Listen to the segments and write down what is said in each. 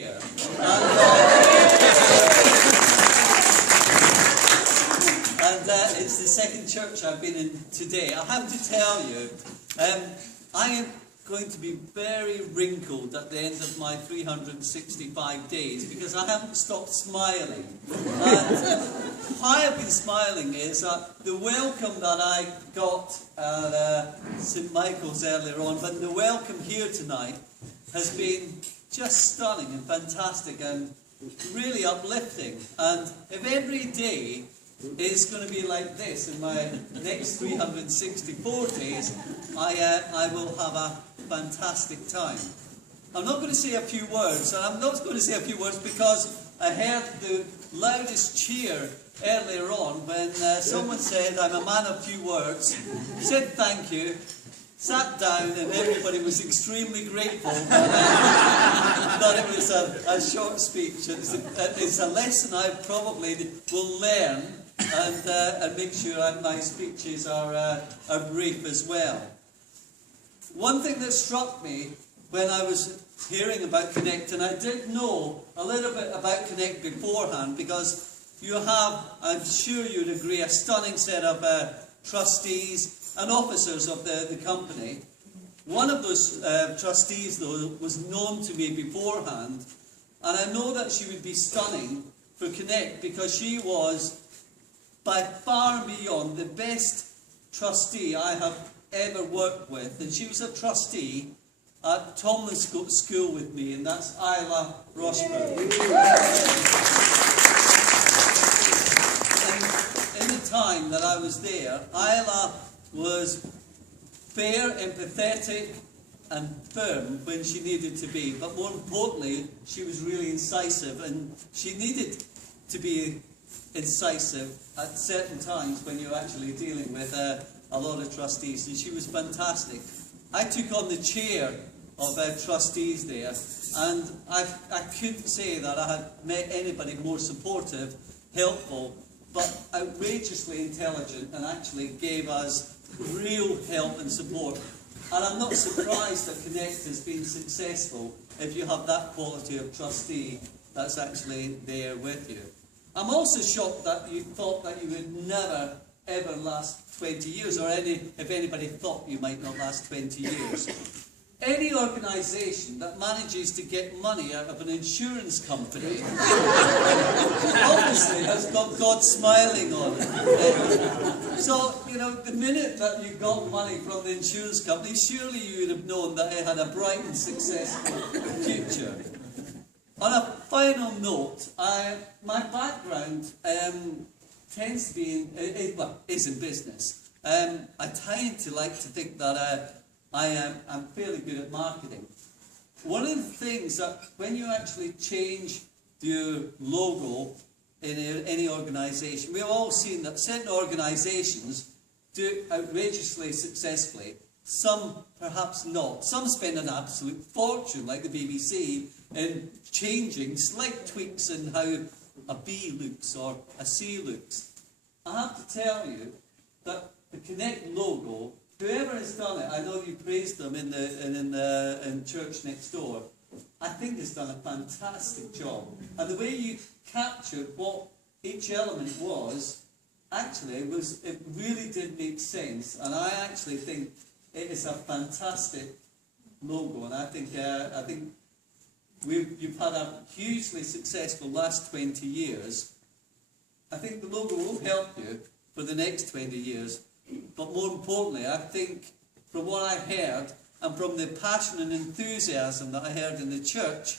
here. It's the second church I've been in today. I have to tell you, I am going to be very wrinkled at the end of my 365 days because I haven't stopped smiling. And why I've been smiling is the welcome that I got at St Michael's earlier on, but the welcome here tonight has been just stunning and fantastic and really uplifting. And if every day is going to be like this in my next 364 days, I will have a fantastic time. I'm not going to say a few words, and I'm not going to say a few words because I heard the loudest cheer earlier on when someone said, "I'm a man of few words," said thank you, sat down, and everybody was extremely grateful. Thought it was a short speech. It's a lesson I probably will learn and make sure my speeches are brief as well. One thing that struck me when I was hearing about Connect, and I did know a little bit about Connect beforehand, because you have, I'm sure you'd agree, a stunning set of trustees and officers of the company. One of those trustees, though, was known to me beforehand, and I know that she would be stunning for Connect because she was by far and beyond the best trustee I have ever worked with, and she was a trustee at Tomlin School with me, and that's Isla Rochford. In the time that I was there, Isla was fair, empathetic and firm when she needed to be, but more importantly, she was really incisive, and she needed to be incisive at certain times when you're actually dealing with a lot of trustees, and she was fantastic. I took on the chair of trustees there, and I couldn't say that I had met anybody more supportive, helpful, but outrageously intelligent, and actually gave us real help and support. And I'm not surprised that Connect has been successful if you have that quality of trustee that's actually there with you. I'm also shocked that you thought that you would never ever last 20 years, or if anybody thought you might not last 20 years. Any organisation that manages to get money out of an insurance company obviously has got God smiling on it. So, you know, the minute that you got money from the insurance company, surely you would have known that it had a bright and successful future. On a final note, my background tends to be is in business. I tend to like to think that I'm fairly good at marketing. One of the things that when you actually change your logo in any organisation, we've all seen that certain organisations do it outrageously successfully, some perhaps not. Some spend an absolute fortune, like the BBC, in changing slight tweaks in how a B looks or a C looks. I have to tell you that the Connect logo, whoever has done it, I know you praised them in church next door, I think has done a fantastic job. And the way you captured what each element was, actually, it really did make sense. And I actually think it is a fantastic logo, and I think you've had a hugely successful last 20 years. I think the logo will help you for the next 20 years. But more importantly, I think from what I heard, and from the passion and enthusiasm that I heard in the church,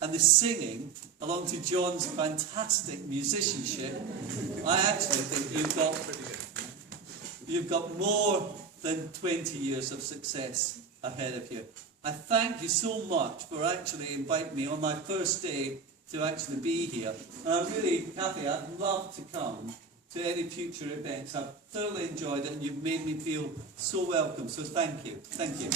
and the singing, along to John's fantastic musicianship, I actually think you've got more than 20 years of success ahead of you. I thank you so much for actually inviting me on my first day to actually be here. And I really, Kathy, I'd love to come to any future events. I've thoroughly enjoyed it, and you've made me feel so welcome. So thank you. Thank you.